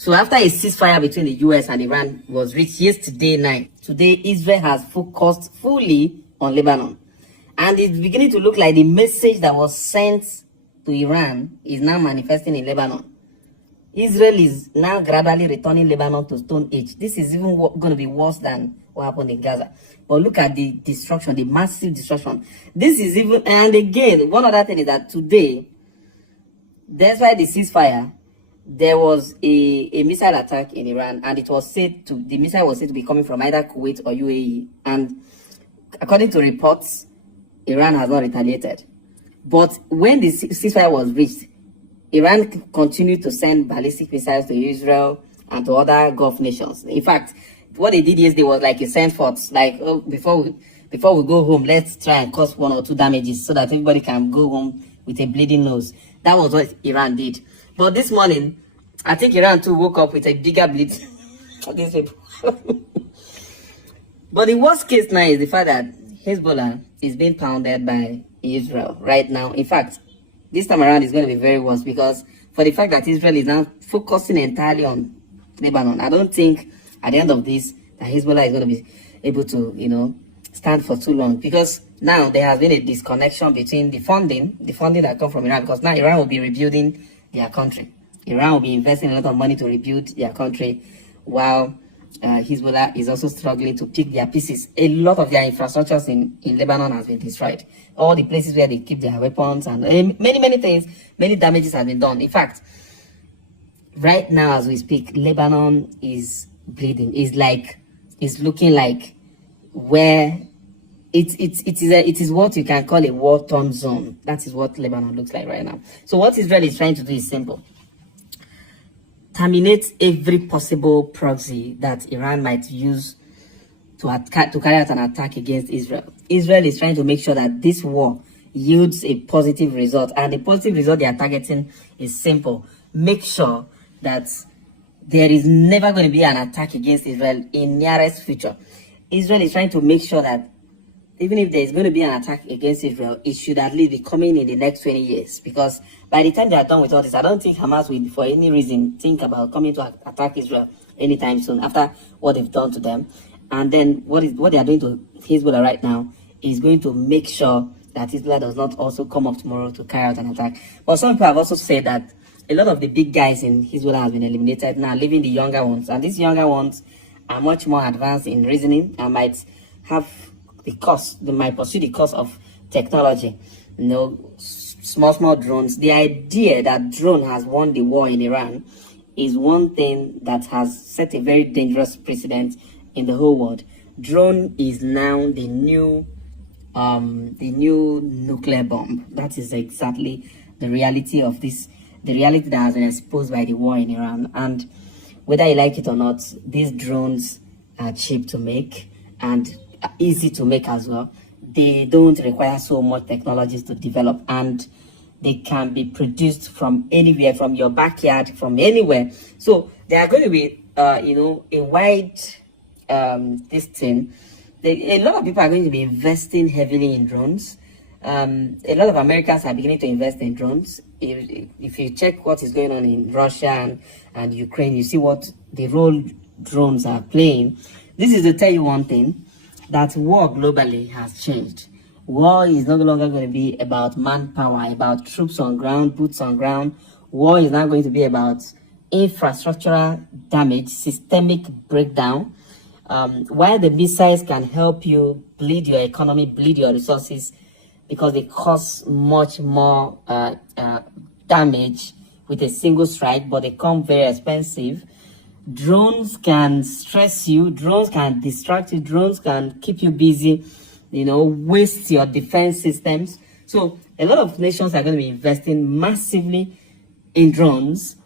So after a ceasefire between the US and Iran was reached yesterday night, today Israel has focused fully on Lebanon. And it's beginning to look like the message that was sent to Iran is now manifesting in Lebanon. Israel is now gradually returning Lebanon to Stone Age. This is even going to be worse than what happened in Gaza. But look at the destruction, the massive destruction. This is even, and again, one other thing is that today, despite the ceasefire, there was a missile attack in Iran, and the missile was said to be coming from either Kuwait or UAE. And according to reports, Iran has not retaliated. But when the ceasefire was reached, Iran continued to send ballistic missiles to Israel and to other Gulf nations. In fact, what they did yesterday was like a send forth, like, oh, before we go home, let's try and cause 1 or 2 damages so that everybody can go home with a bleeding nose. That was what Iran did. But this morning, I think Iran too woke up with a bigger bleed. These people. But the worst case now is the fact that Hezbollah is being pounded by Israel right now. In fact, this time around is going to be very worse because for the fact that Israel is now focusing entirely on Lebanon, I don't think at the end of this that Hezbollah is going to be able to, stand for too long, because now there has been a disconnection between the funding that comes from Iran, because now Iran will be rebuilding their country. Iran will be investing a lot of money to rebuild their country, while Hezbollah is also struggling to pick their pieces. A lot of their infrastructures in Lebanon has been destroyed. All the places where they keep their weapons and many things, many damages have been done. In fact, right now as we speak, Lebanon is bleeding. It's looking like where it is what you can call a war-torn zone. That is what Lebanon looks like right now. So what Israel is trying to do is simple. Terminate every possible proxy that Iran might use to carry out an attack against Israel. Israel is trying to make sure that this war yields a positive result. And the positive result they are targeting is simple. Make sure that there is never going to be an attack against Israel in nearest future. Israel is trying to make sure that even if there is going to be an attack against Israel, it should at least be coming in the next 20 years. Because by the time they are done with all this, I don't think Hamas will, for any reason, think about coming to attack Israel anytime soon after what they've done to them. And then what they are doing to Hezbollah right now is going to make sure that Hezbollah does not also come up tomorrow to carry out an attack. But some people have also said that a lot of the big guys in Hezbollah have been eliminated now, leaving the younger ones. And these younger ones are much more advanced in reasoning and might have they might pursue the course of technology. Small drones. The idea that drone has won the war in Iran is one thing that has set a very dangerous precedent in the whole world. Drone is now the new nuclear bomb. That is exactly the reality of this, the reality that has been exposed by the war in Iran. And whether you like it or not, these drones are cheap to make and easy to make as well. They don't require so much technologies to develop, and they can be produced from anywhere, from your backyard, from anywhere. So they are going to be a wide this thing. A lot of people are going to be investing heavily in drones. A lot of Americans are beginning to invest in drones. If you check what is going on in Russia and Ukraine, you see what the role drones are playing. This is to tell you one thing, that war globally has changed. War is no longer going to be about manpower, about troops on ground, boots on ground. War is now going to be about infrastructural damage, systemic breakdown. While the missiles can help you bleed your economy, bleed your resources, because they cause much more damage with a single strike, but they come very expensive. Drones can stress you, drones can distract you, drones can keep you busy, waste your defense systems. So a lot of nations are going to be investing massively in drones.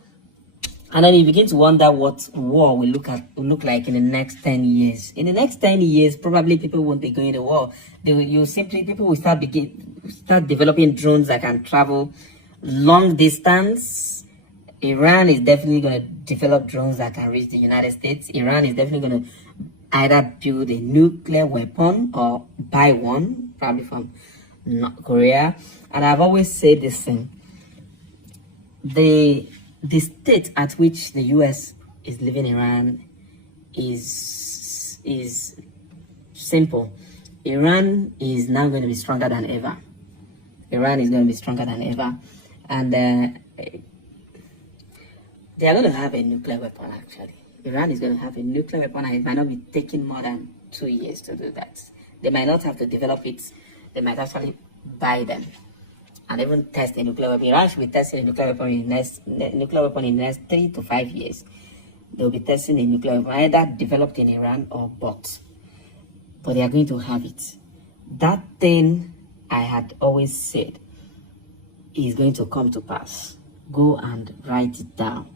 And then you begin to wonder what war will look like in the next 10 years. In the next 10 years, probably people won't be going to war. People will start developing drones that can travel long distance. Iran is definitely going to develop drones that can reach the United States. Iran is definitely going to either build a nuclear weapon or buy one, probably from North Korea. And I've always said this thing. The state at which the US is leaving Iran is simple. Iran is now going to be stronger than ever. Iran is going to be stronger than ever, and they are going to have a nuclear weapon. Actually, Iran is going to have a nuclear weapon, and it might not be taking more than 2 years to do that. They might not have to develop it. They might actually buy them and even test a nuclear weapon. Iran should be testing a nuclear weapon in the next 3 to 5 years. They'll be testing a nuclear weapon, either developed in Iran or bought. But they are going to have it. That thing I had always said is going to come to pass. Go and write it down.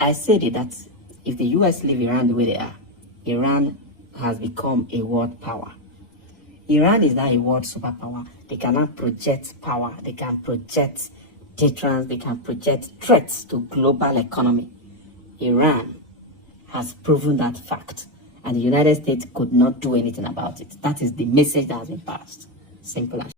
I said it that if the US leave Iran the way they are, Iran has become a world power. Iran is now a world superpower. They cannot project power. They can project deterrence. They can project threats to global economy. Iran has proven that fact, and the United States could not do anything about it. That is the message that has been passed. Simple as